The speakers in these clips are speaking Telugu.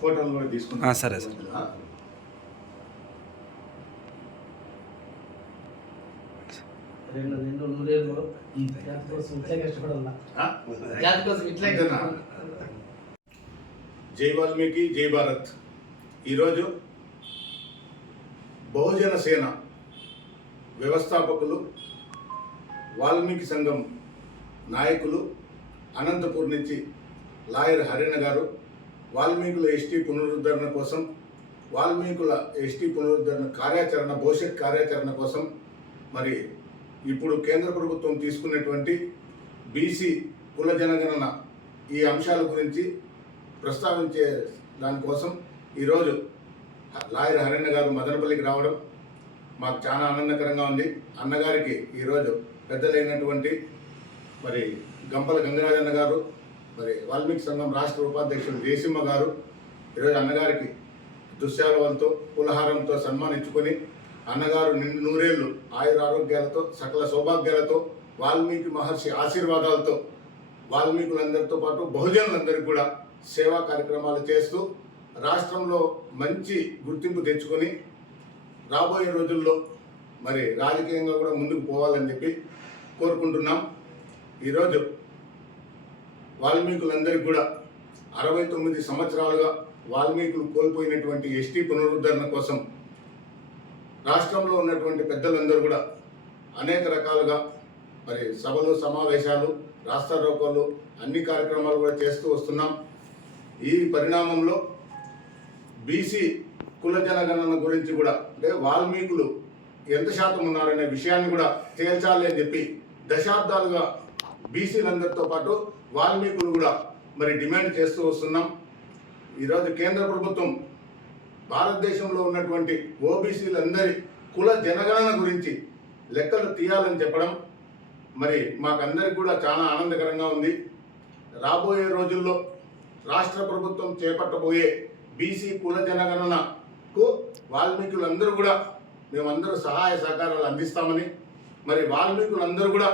ఫోటోలు కూడా తీసుకుంటా. సరే సార్. జై వాల్మీకి, జై భారత్. ఈరోజు బహుజన సేన వ్యవస్థాపకులు, వాల్మీకి సంఘం నాయకులు, అనంతపూర్ నుంచి లాయర్ హరిణ గారు వాల్మీకుల ఎస్టీ పునరుద్ధరణ కోసం, వాల్మీకుల ఎస్టీ పునరుద్ధరణ కార్యాచరణ, భవిష్యత్ కార్యాచరణ కోసం మరి ఇప్పుడు కేంద్ర ప్రభుత్వం తీసుకున్నటువంటి బీసీ కుల జనగణన ఈ అంశాల గురించి ప్రస్తావించే దానికోసం ఈరోజు లాయర్ హరిణ గారు మదనపల్లికి రావడం మాకు చాలా ఆనందకరంగా ఉంది. అన్నగారికి ఈరోజు పెద్దలైనటువంటి మరి గంపల గంగరాజన్న గారు, మరి వాల్మీకి సంఘం రాష్ట్ర ఉపాధ్యక్షుడు దేశిమ్మ గారు ఈరోజు అన్నగారికి దుశ్శాలవంతో పులహారంతో సన్మానించుకొని అన్నగారు నిండు నూరేళ్లు ఆయురారోగ్యాలతో సకల సౌభాగ్యాలతో వాల్మీకి మహర్షి ఆశీర్వాదాలతో వాల్మీకులందరితో పాటు బహుజనులందరికీ కూడా సేవా కార్యక్రమాలు చేస్తూ రాష్ట్రంలో మంచి గుర్తింపు తెచ్చుకొని రాబోయే రోజుల్లో మరి రాజకీయంగా కూడా ముందుకు పోవాలని చెప్పి కోరుకుంటున్నాం. ఈరోజు వాల్మీకులందరికీ కూడా 69 సంవత్సరాలుగా వాల్మీకులు కోల్పోయినటువంటి ఎస్టీ పునరుద్ధరణ కోసం రాష్ట్రంలో ఉన్నటువంటి పెద్దలందరూ కూడా అనేక రకాలుగా మరి సభలు, సమావేశాలు, రాస్తారోకోలు అన్ని కార్యక్రమాలు కూడా చేస్తూ వస్తున్నాం. ఈ పరిణామంలో బీసీ కుల జనగణన గురించి కూడా అంటే వాల్మీకులు ఎంత శాతం ఉన్నారనే విషయాన్ని కూడా తేల్చాలి అని చెప్పి దశాబ్దాలుగా బీసీలందరితో పాటు వాల్మీకులు కూడా మరి డిమాండ్ చేస్తూ వస్తున్నాం. ఈరోజు కేంద్ర ప్రభుత్వం భారతదేశంలో ఉన్నటువంటి ఓబీసీలందరి కుల జనగణన గురించి లెక్కలు తీయాలని చెప్పడం మరి మాకందరికి కూడా చాలా ఆనందకరంగా ఉంది. రాబోయే రోజుల్లో రాష్ట్ర ప్రభుత్వం చేపట్టబోయే బీసీ కుల జనగణనకు వాల్మీకులందరూ కూడా మేమందరూ సహాయ సహకారాలు అందిస్తామని, మరి వాల్మీకులందరూ కూడా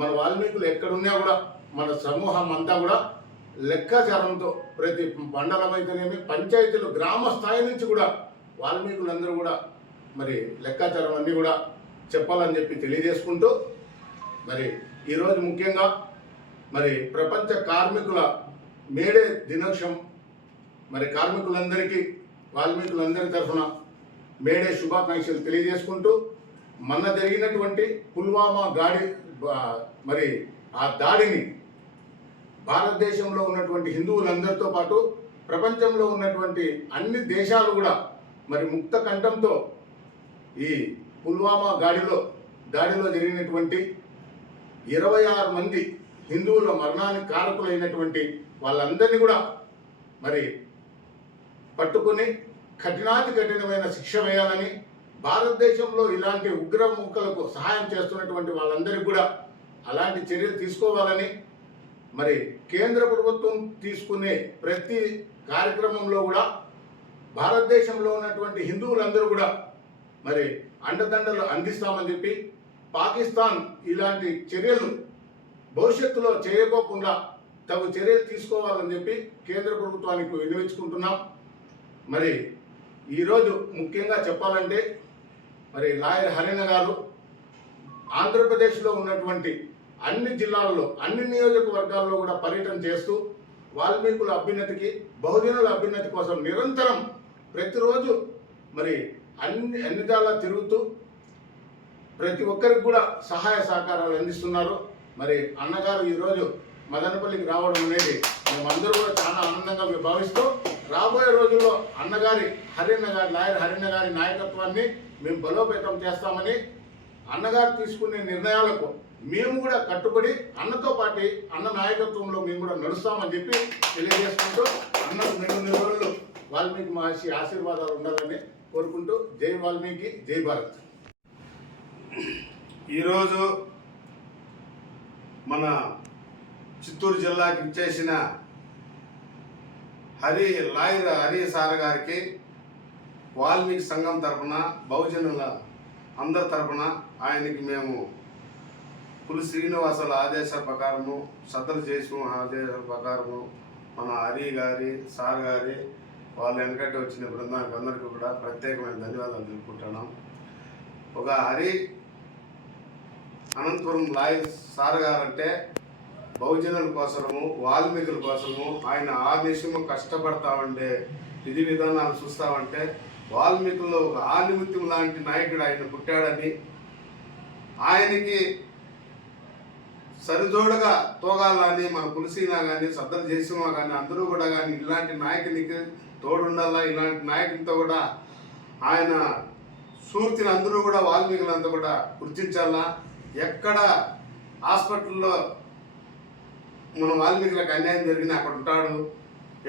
మన వాల్మీకులు ఎక్కడున్నా కూడా మన సమూహం అంతా కూడా లెక్కాచారంతో ప్రతి మండలం అయితేనేమి పంచాయతీలు గ్రామ స్థాయి నుంచి కూడా వాల్మీకులందరూ కూడా మరి లెక్కాచారం అన్నీ కూడా చెప్పాలని చెప్పి తెలియజేసుకుంటూ మరి ఈరోజు ముఖ్యంగా మరి ప్రపంచ కార్మికుల మేడే దినోత్సవం మరి కార్మికులందరికీ వాల్మీకులందరి తరఫున మేడే శుభాకాంక్షలు తెలియజేసుకుంటూ మొన్న జరిగినటువంటి పుల్వామా మరి ఆ దాడిని భారతదేశంలో ఉన్నటువంటి హిందువులందరితో పాటు ప్రపంచంలో ఉన్నటువంటి అన్ని దేశాలు కూడా మరి ముక్త కంఠంతో ఈ పుల్వామా దాడిలో జరిగినటువంటి 26 మంది హిందువుల మరణానికి కారకులైనటువంటి వాళ్ళందరినీ కూడా మరి పట్టుకుని కఠినాతి కఠినమైన శిక్ష వేయాలని, భారతదేశంలో ఇలాంటి ఉగ్రముఖలకు సహాయం చేస్తున్నటువంటి వాళ్ళందరికీ కూడా అలాంటి చర్యలు తీసుకోవాలని, మరి కేంద్ర ప్రభుత్వం తీసుకునే ప్రతి కార్యక్రమంలో కూడా భారతదేశంలో ఉన్నటువంటి హిందువులందరూ కూడా మరి అండదండలు అందిస్తామని చెప్పి పాకిస్తాన్ ఇలాంటి చర్యలు భవిష్యత్తులో చేయకోకుండా తగు చర్యలు తీసుకోవాలని చెప్పి కేంద్ర ప్రభుత్వానికి విన్నవించుకుంటున్నాం. మరి ఈరోజు ముఖ్యంగా చెప్పాలంటే మరి లాయర్ హరిణ గారు ఆంధ్రప్రదేశ్లో ఉన్నటువంటి అన్ని జిల్లాల్లో అన్ని నియోజకవర్గాల్లో కూడా పర్యటన చేస్తూ వాల్మీకుల అభ్యున్నతికి, బహుజనుల అభ్యున్నతి కోసం నిరంతరం ప్రతిరోజు మరి అన్ని దాలా తిరుగుతూ ప్రతి ఒక్కరికి కూడా సహాయ సహకారాలు అందిస్తున్నారు. మరి అన్నగారు ఈరోజు మదనపల్లికి రావడం అనేది మేమందరూ కూడా చాలా ఆనందంగా భావిస్తూ రాబోయే రోజుల్లో అన్నగారి లాయర్ హరిణ గారి నాయకత్వాన్ని మేము బలోపేతం చేస్తామని, అన్నగారు తీసుకునే నిర్ణయాలకు మేము కూడా కట్టుబడి అన్నతో పాటు అన్న నాయకత్వంలో మేము కూడా నడుస్తామని చెప్పి తెలియజేసుకుంటూ అన్నకు నిండు రోజులు వాల్మీకి మహర్షి ఆశీర్వాదాలు ఉండాలని కోరుకుంటూ జై వాల్మీకి, జై భారత్. ఈరోజు మన చిత్తూరు జిల్లాకి ఇచ్చేసిన లాయర్ హరి సార్ గారికి వాల్మీకి సంఘం తరఫున, బహుజనుల అందరి తరపున ఆయనకి మేము పులి శ్రీనివాసుల ఆదేశాల ప్రకారము సద్దలు చేసిన ఆదేశాల ప్రకారము మన హరి గారి సార్ గారి వాళ్ళ వెనకటి వచ్చిన బృందానికి అందరికీ కూడా ప్రత్యేకమైన ధన్యవాదాలు తెలుపుకుంటున్నాం. ఒక హరి అనంతపురం లాయర్ సార్ గారు అంటే బహుజనుల కోసము వాల్మీకుల కోసము ఆయన ఆర్నిశము కష్టపడతా ఉండే విధి విధానాలు చూస్తామంటే వాల్మీకుల్లో ఒక ఆనిమిత్యం లాంటి నాయకుడు ఆయన పుట్టాడని ఆయనకి సరిజోడుగా తోగాలని మన పులిసీనా కానీ సద్దలు చేసినా కానీ అందరూ కూడా కానీ ఇలాంటి నాయకునికి తోడుండాలా, ఇలాంటి నాయకునితో కూడా ఆయన స్ఫూర్తిని అందరూ కూడా వాల్మీకులంతా కూడా గుర్తించాలా. ఎక్కడ హాస్పిటల్లో మన వాల్మీకులకు అన్యాయం జరిగినా అక్కడ ఉంటాడు,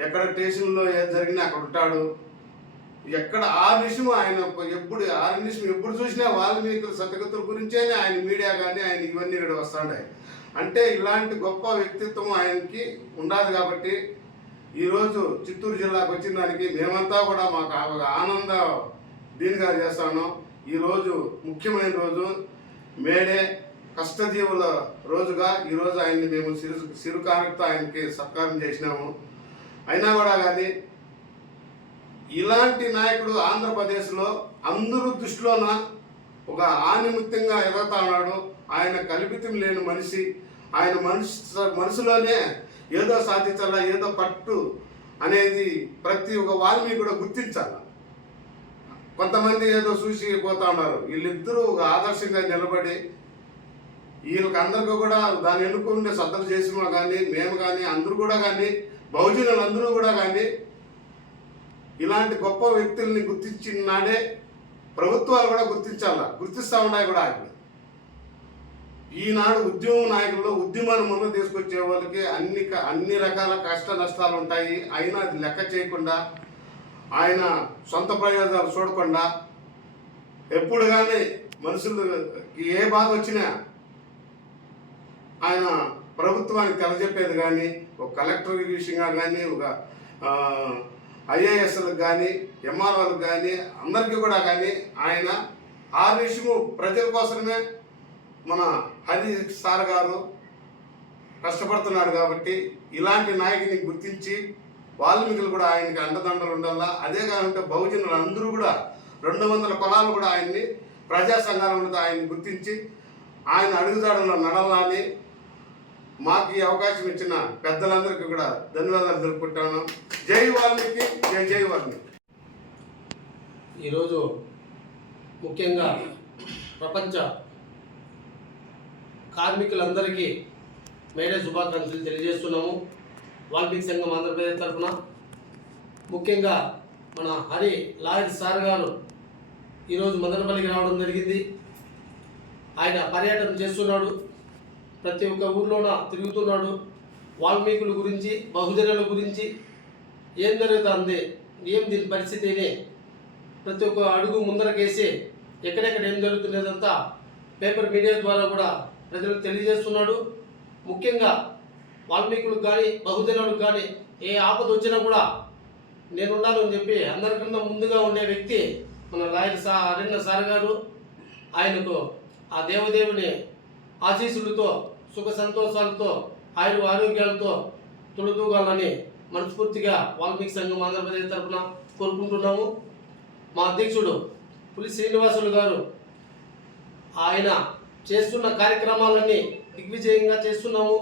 ఎక్కడ స్టేషన్లో ఏది జరిగినా అక్కడ ఉంటాడు. ఎక్కడ ఆ నిమిషం ఆయన ఎప్పుడు చూసినా వాల్మీకుల సతగతుల గురించే ఆయన మీడియా కానీ ఆయన ఇవన్నీ ఇక్కడ వస్తాయి. అంటే ఇలాంటి గొప్ప వ్యక్తిత్వం ఆయనకి ఉండాలి. కాబట్టి ఈరోజు చిత్తూరు జిల్లాకు వచ్చిన దానికి మేమంతా కూడా మాకు ఆనంద దీనిగా చేస్తాను. ఈరోజు ముఖ్యమైన రోజు, మేడే కష్టజీవుల రోజుగా ఈరోజు ఆయన్ని మేము సిరుకానుకతో ఆయనకి సత్కారం చేసినాము. అయినా కూడా కానీ ఇలాంటి నాయకుడు ఆంధ్రప్రదేశ్లో అందరూ దృష్టిలోన ఒక ఆనిమిత్యంగా ఎదుగుతా ఉన్నాడు. ఆయన కల్పితం లేని మనిషి. ఆయన మనసులోనే ఏదో సాధించాలా, ఏదో పట్టు అనేది ప్రతి ఒక్క వాల్మీకుడు గుర్తించాల. కొంతమంది ఏదో చూసి పోతా ఉన్నారు. వీళ్ళిద్దరూ ఒక ఆదర్శంగా నిలబడి వీళ్ళకి అందరికీ కూడా దాన్ని ఎన్నుకుంటే సద్దలు చేసినా కానీ మేము కానీ అందరూ కూడా కానీ బహుజనులు అందరూ కూడా కానీ ఇలాంటి గొప్ప వ్యక్తుల్ని గుర్తించిన నాడే ప్రభుత్వాలు కూడా గుర్తిస్తూ ఉన్నాయి కూడా. ఆయన ఈనాడు ఉద్యమ నాయకుల్లో ఉద్యమాన్ని ముందు తీసుకొచ్చే వాళ్ళకి అన్ని రకాల కష్ట నష్టాలు ఉంటాయి. అయినా అది లెక్క చేయకుండా ఆయన సొంత ప్రయోజనాలు చూడకుండా ఎప్పుడు కానీ మనుషులకి ఏ బాధ వచ్చినా ఆయన ప్రభుత్వానికి తెలజెప్పేది కానీ, ఒక కలెక్టర్ విషయంగా కానీ, ఒక ఐఏఎస్లకు కానీ, ఎంఆర్ఓలకు కానీ అందరికీ కూడా కానీ ఆయన ఆ విషయము ప్రజల కోసమే మన హరి సార్ గారు కష్టపడుతున్నాడు. కాబట్టి ఇలాంటి నాయకుని గుర్తించి వాల్మీకులు కూడా ఆయనకి అండదండలు ఉండాలా. అదే కాకుండా బహుజనులు అందరూ కూడా 200 కులాలు కూడా ఆయన్ని ప్రజా సంఘాలను ఆయన్ని గుర్తించి ఆయన అడుగుజాడల్లో నడవాలని మాకు ఈ అవకాశం ఇచ్చిన పెద్దలందరికీ కూడా ధన్యవాదాలు తెలుపుకుంటాను. జై వాల్మీకి, జై జై వాల్మీకి. ఈరోజు ముఖ్యంగా ప్రపంచ కార్మికులందరికీ మేడే శుభాకాంక్షలు తెలియజేస్తున్నాము. వాల్మీకి సంఘం ఆంధ్రప్రదేశ్ తరఫున ముఖ్యంగా మన హరి లాయర్ సార్ గారు ఈరోజు మదనపల్లికి రావడం జరిగింది. ఆయన పర్యటన చేస్తున్నాడు, ప్రతి ఒక్క ఊర్లోన తిరుగుతున్నాడు. వాల్మీకుల గురించి, బహుజనుల గురించి ఏం జరుగుతుంది, ఏం దీని పరిస్థితి అని ప్రతి ఒక్క అడుగు ముందరకేసి ఎక్కడెక్కడ ఏం జరుగుతున్నదంతా పేపర్ మీడియా ద్వారా కూడా ప్రజలకు తెలియజేస్తున్నాడు. ముఖ్యంగా వాల్మీకులకు కానీ బహుజనులకు కానీ ఏ ఆపద వచ్చినా కూడా నేనున్నాను అని చెప్పి అందరికన్నా ముందుగా ఉండే వ్యక్తి మన లాయర్ హరిన్న సార్ గారు. ఆయనకు ఆ దేవదేవుని ఆశీస్సులతో, సుఖ సంతోషాలతో, ఆరోగ్యాలతో తొలదూగాలని మనస్ఫూర్తిగా వాల్మీకి సంఘం ఆంధ్రప్రదేశ్ తరఫున కోరుకుంటున్నాము. మా అధ్యక్షుడు పులి శ్రీనివాసులు గారు ఆయన చేస్తున్న కార్యక్రమాలన్నీ దిగ్విజయంగా చేస్తున్నాము.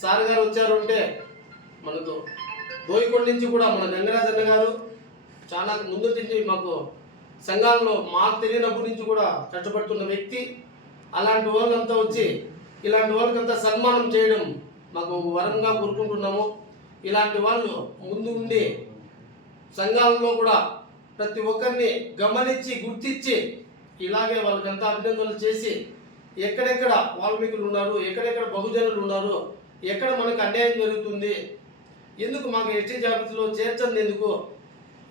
సార్ గారు వచ్చారు అంటే మనకు బోయికొండ నుంచి కూడా మన గంగరాజన్న గారు చాలా ముందు నుంచి మాకు సంఘాల్లో మాకు తెలియనప్పటి నుంచి కూడా కష్టపడుతున్న వ్యక్తి. అలాంటి వాళ్ళంతా వచ్చి ఇలాంటి వాళ్ళకంతా సన్మానం చేయడం మాకు వరంగా కోరుకుంటున్నాము. ఇలాంటి వాళ్ళు ముందు ఉండి సంఘాలలో కూడా ప్రతి ఒక్కరిని గమనించి గుర్తించి ఇలాగే వాళ్ళకంతా అభినందనలు చేసి ఎక్కడెక్కడ వాల్మీకులు ఉన్నారు, ఎక్కడెక్కడ బహుజనులు ఉన్నారు, ఎక్కడ మనకు అన్యాయం జరుగుతుంది, ఎందుకు మాకు ఎస్టీ జాబితాలో చేర్చండి, ఎందుకు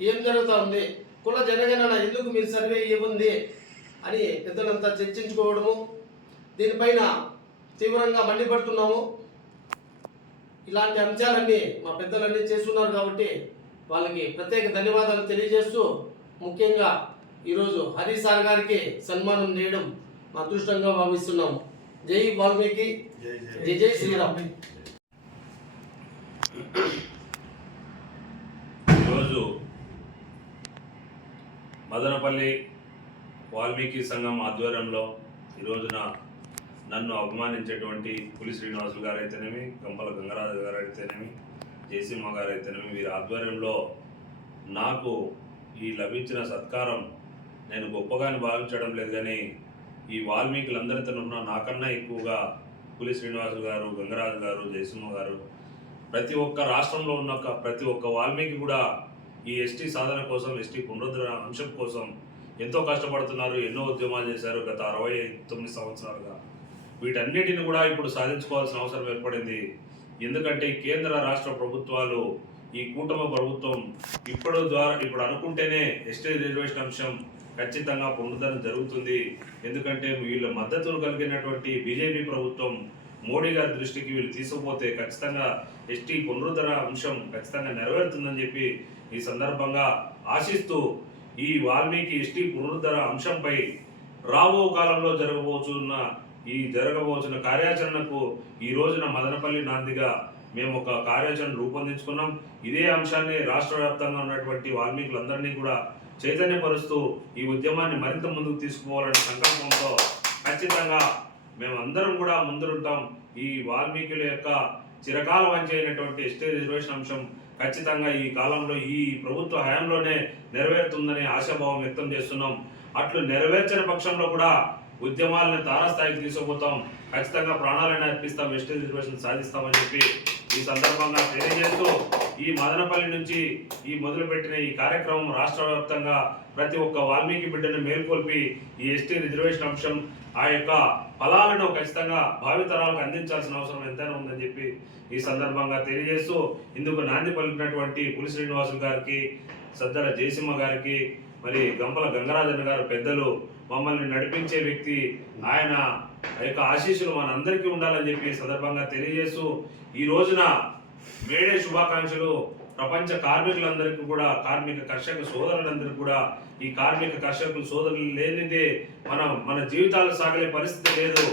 ఏం జరుగుతూ ఉంది, కుల జనగణన ఎందుకు మీరు సర్వే ఇవ్వండి అని పెద్దలంతా చర్చించుకోవడము. దీనిపైన తీవ్రంగా మండిపడుతున్నాము. ఇలాంటి అంశాలన్నీ మా పెద్దలన్నీ చేస్తున్నారు కాబట్టి వాళ్ళకి ప్రత్యేక ధన్యవాదాలు తెలియజేస్తూ ముఖ్యంగా ఈరోజు హరి సార్ గారికి సన్మానం చేయడం మా అదృష్టంగా భావిస్తున్నాము. జై వాల్మీకి, జై జై శ్రీరామ్. ఈరోజు మదనపల్లి వాల్మీకి సంఘం ఆధ్వర్యంలో ఈ రోజున నన్ను అవమానించేటువంటి పులి శ్రీనివాసులు గారు అయితేనేమి, గంపల గంగరాజు గారు అయితేనేమి, జయసింహ గారు అయితేనేమి, వీరి ఆధ్వర్యంలో నాకు ఈ లభించిన సత్కారం నేను గొప్పగాని భావించడం లేదు. కానీ ఈ వాల్మీకులందరితో ఉన్న నాకన్నా ఎక్కువగా పులి శ్రీనివాసులు గారు, గంగరాజు గారు, జయసింహ గారు, ప్రతి ఒక్క రాష్ట్రంలో ఉన్న ప్రతి ఒక్క వాల్మీకి కూడా ఈ ఎస్టీ సాధన కోసం, ఎస్టీ పునరుద్ధరణ అంశం కోసం ఎంతో కష్టపడుతున్నారు. ఎన్నో ఉద్యమాలు చేశారు గత 69 సంవత్సరాలుగా. వీటన్నిటిని కూడా ఇప్పుడు సాధించుకోవాల్సిన అవసరం ఏర్పడింది. ఎందుకంటే కేంద్ర రాష్ట్ర ప్రభుత్వాలు, ఈ కూటమి ప్రభుత్వం ఇప్పుడు అనుకుంటేనే ఎస్టీ రిజర్వేషన్ అంశం ఖచ్చితంగా పునరుద్ధరణ జరుగుతుంది. ఎందుకంటే వీళ్ళ మద్దతును కలిగినటువంటి బీజేపీ ప్రభుత్వం మోడీ గారి దృష్టికి వీళ్ళు తీసుకుపోతే ఖచ్చితంగా ఎస్టీ పునరుద్ధరణ అంశం ఖచ్చితంగా నెరవేరుతుందని చెప్పి ఈ సందర్భంగా ఆశిస్తూ ఈ వాల్మీకి ఎస్టీ పునరుద్ధరణ అంశంపై రాబో కాలంలో జరగబోతున్న కార్యాచరణకు ఈ రోజున మదనపల్లి నాందిగా మేము ఒక కార్యాచరణ రూపొందించుకున్నాం. ఇదే అంశాన్ని రాష్ట్ర వ్యాప్తంగా ఉన్నటువంటి వాల్మీకులందరినీ కూడా చైతన్యపరుస్తూ ఈ ఉద్యమాన్ని మరింత ముందుకు తీసుకుపోవాలనే సంకల్పంతో ఖచ్చితంగా మేమందరం కూడా ముందుంటాం. ఈ వాల్మీకుల యొక్క చిరకాల వంచైనటువంటి ఎస్టీ రిజర్వేషన్ అంశం ఖచ్చితంగా ఈ కాలంలో, ఈ ప్రభుత్వ హయాంలోనే నెరవేరుతుందని ఆశాభావం వ్యక్తం చేస్తున్నాం. అట్లు నెరవేర్చిన పక్షంలో కూడా ఉద్యమాలను తారాస్థాయికి తీసుకుపోతాం. ఖచ్చితంగా ప్రాణాలను అర్పిస్తాం, ఎస్టీ రిజర్వేషన్ సాధిస్తామని చెప్పి ఈ సందర్భంగా తెలియజేస్తూ ఈ మదనపల్లి నుంచి ఈ మొదలుపెట్టిన ఈ కార్యక్రమం రాష్ట్ర వ్యాప్తంగా ప్రతి ఒక్క వాల్మీకి బిడ్డను మేల్కొల్పి ఈ ఎస్టీ రిజర్వేషన్ అంశం ఆ యొక్క ఫలాలను ఖచ్చితంగా భావితరాలకు అందించాల్సిన అవసరం ఎంతైనా ఉందని చెప్పి ఈ సందర్భంగా తెలియజేస్తూ ఇందుకు నాంది పలికినటువంటి పులి శ్రీనివాసులు గారికి, సద్దల జయసింహ గారికి, మరి గంపల గంగరాజన్న గారు పెద్దలు, మమ్మల్ని నడిపించే వ్యక్తి, ఆయన యొక్క ఆశీస్సులు మనందరికీ ఉండాలని చెప్పి సందర్భంగా తెలియజేస్తూ ఈ రోజున మేడే శుభాకాంక్షలు ప్రపంచ కార్మికులందరికీ కూడా, కార్మిక కర్షక సోదరులందరికీ కూడా. ఈ కార్మిక కర్షకులు సోదరులు లేనిదే మన జీవితాలు సాగలే పరిస్థితి లేదు.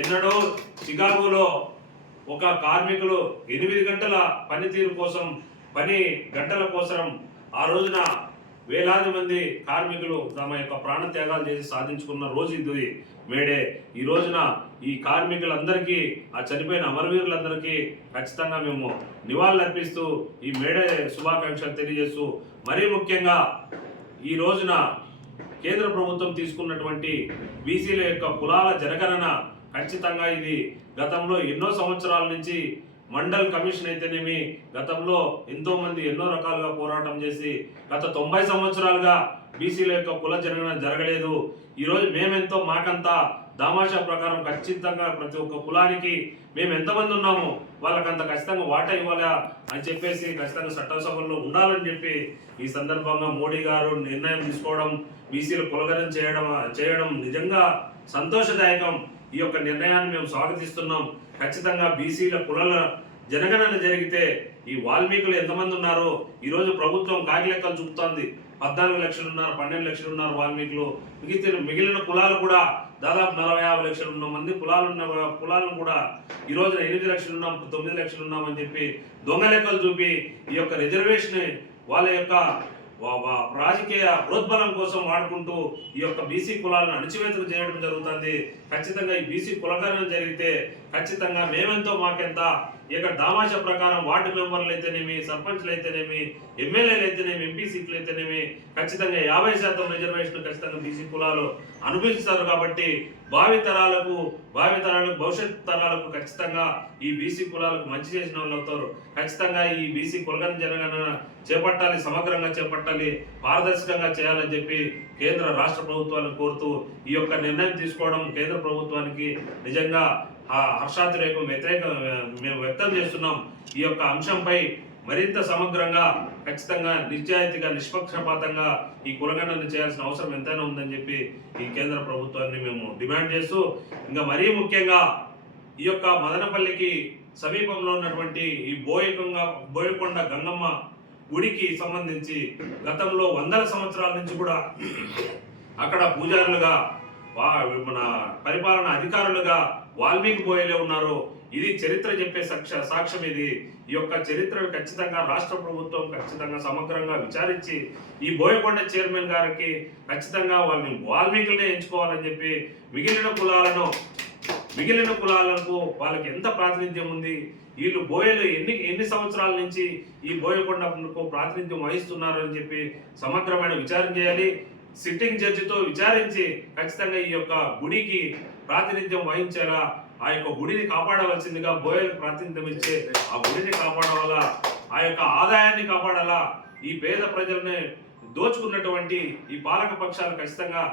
ఎన్నడో చికాగోలో ఒక కార్మికులు 8 గంటల పనితీరు కోసం, పని గంటల కోసం ఆ రోజున వేలాది మంది కార్మికులు తమ యొక్క ప్రాణత్యాగాలు చేసి సాధించుకున్న రోజు ఇది మేడే. ఈ రోజున ఈ కార్మికులందరికీ, ఆ చనిపోయిన అమరవీరులందరికీ ఖచ్చితంగా మేము నివాళులు అర్పిస్తూ ఈ మేడే శుభాకాంక్షలు తెలియజేస్తూ, మరీ ముఖ్యంగా ఈ రోజున కేంద్ర ప్రభుత్వం తీసుకున్నటువంటి బీసీల యొక్క కులాల జనగణన ఖచ్చితంగా ఇది గతంలో ఎన్నో సంవత్సరాల నుంచి మండల్ కమిషన్ అయితేనేమి, గతంలో ఎంతోమంది ఎన్నో రకాలుగా పోరాటం చేసి గత 90 సంవత్సరాలుగా బీసీల యొక్క కుల జనగణన జరగలేదు. ఈరోజు మేమెంతో మాకంతా దామాషా ప్రకారం ఖచ్చితంగా ప్రతి ఒక్క కులానికి మేము ఎంతమంది ఉన్నామో వాళ్ళకంత ఖచ్చితంగా వాటా ఇవ్వాలా అని చెప్పేసి ఖచ్చితంగా చట్టసభల్లో ఉండాలని చెప్పి ఈ సందర్భంగా మోడీ గారు నిర్ణయం తీసుకోవడం, బీసీల కులగణన చేయడం నిజంగా సంతోషదాయకం. ఈ యొక్క నిర్ణయాన్ని మేము స్వాగతిస్తున్నాం. ఖచ్చితంగా బీసీల కులాల జనగణన జరిగితే ఈ వాల్మీకులు ఎంతమంది ఉన్నారో ఈరోజు ప్రభుత్వం కాకి లెక్కలు చూపుతోంది. 14 లక్షలు ఉన్నారు, 12 లక్షలు ఉన్నారు వాల్మీకులు. మిగిలిన కులాలు కూడా దాదాపు 40-50 లక్షలు ఉన్న మంది కులాలను కూడా ఈ రోజున 8 లక్షలు ఉన్నాం, 9 లక్షలు ఉన్నామని చెప్పి దొంగ లెక్కలు చూపి ఈ యొక్క రిజర్వేషన్ వాళ్ళ యొక్క రాజకీయ ప్రోద్బలం కోసం వాడుకుంటూ ఈ యొక్క బీసీ కులాలను అణచివేతలు చేయడం జరుగుతుంది. ఖచ్చితంగా ఈ బీసీ కులగణన జరిగితే ఖచ్చితంగా మేమెంతో మాకెంత ఇక దామాషా ప్రకారం వార్డు మెంబర్లు అయితేనేమి, సర్పంచ్లు అయితేనేమి, ఎమ్మెల్యేలు అయితేనేమి, ఎంపీ సీట్లు అయితేనేమి ఖచ్చితంగా 50% రిజర్వేషన్ ఖచ్చితంగా బీసీ కులాలు అనుభవిస్తారు. కాబట్టి భావితరాలకు భవిష్యత్ తరాలకు ఖచ్చితంగా ఈ బీసీ కులాలకు మంచి చేసిన వాళ్ళు అవుతారు. ఖచ్చితంగా ఈ బీసీ కులగణన జనగణన చేపట్టాలి, సమగ్రంగా చేపట్టాలి, పారదర్శకంగా చేయాలని చెప్పి కేంద్ర రాష్ట్ర ప్రభుత్వాలను కోరుతూ ఈ యొక్క నిర్ణయం తీసుకోవడం కేంద్ర ప్రభుత్వానికి నిజంగా హర్షాతిరేకం మేము వ్యక్తం చేస్తున్నాం. ఈ యొక్క అంశంపై మరింత సమగ్రంగా ఖచ్చితంగా నిజాయితీగా నిష్పక్షపాతంగా ఈ కులగణన చేయాల్సిన అవసరం ఎంతైనా ఉందని చెప్పి ఈ కేంద్ర ప్రభుత్వాన్ని మేము డిమాండ్ చేస్తూ, ఇంకా మరీ ముఖ్యంగా ఈ యొక్క మదనపల్లికి సమీపంలో ఉన్నటువంటి ఈ బోయకొండ గంగమ్మ గుడికి సంబంధించి గతంలో వందల సంవత్సరాల నుంచి కూడా అక్కడ పూజారులుగా మన పరిపాలన అధికారులుగా వాల్మీకి బోయలే ఉన్నారు. ఇది చరిత్ర చెప్పే సాక్ష్యం. ఇది ఈ యొక్క చరిత్ర ఖచ్చితంగా రాష్ట్ర ప్రభుత్వం ఖచ్చితంగా సమగ్రంగా విచారించి ఈ బోయకొండ చైర్మన్ గారికి ఖచ్చితంగా వాళ్ళని వాల్మీకులనే ఎంచుకోవాలని చెప్పి మిగిలిన కులాలకు వాళ్ళకి ఎంత ప్రాతినిధ్యం ఉంది, వీళ్ళు బోయలు ఎన్ని సంవత్సరాల నుంచి ఈ బోయకొండకు ప్రాతినిధ్యం వహిస్తున్నారు అని చెప్పి సమగ్రమైన విచారణ చేయాలి. సిట్టింగ్ జడ్జితో విచారించి ఖచ్చితంగా ఈ యొక్క గుడికి ప్రాతినిధ్యం వహించేలా ఆ యొక్క గుడిని కాపాడవలసిందిగా బోయలు ప్రాతినిధ్యం ఇచ్చే ఆ గుడిని కాపాడాలా, ఆ యొక్క ఆదాయాన్ని కాపాడాలా. ఈ పేద ప్రజల్ని దోచుకున్నటువంటి ఈ పాలక పక్షాలు ఖచ్చితంగా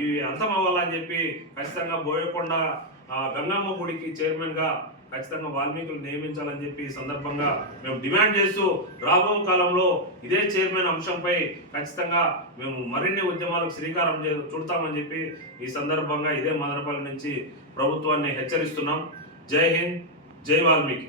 ఇవి అంతమవ్వాలని చెప్పి ఖచ్చితంగా బోయకొండ గంగమ్మ గుడికి చైర్మన్ గా ఖచ్చితంగా వాల్మీకులు నియమించాలని చెప్పి ఈ సందర్భంగా మేము డిమాండ్ చేస్తూ రాబో కాలంలో ఇదే చైర్మన్ అంశంపై ఖచ్చితంగా మేము మరిన్ని ఉద్యమాలకు శ్రీకారం చుడతామని చెప్పి ఈ సందర్భంగా ఇదే మదనపల్లి నుంచి ప్రభుత్వాన్ని హెచ్చరిస్తున్నాం. జై హింద్, జై వాల్మీకి.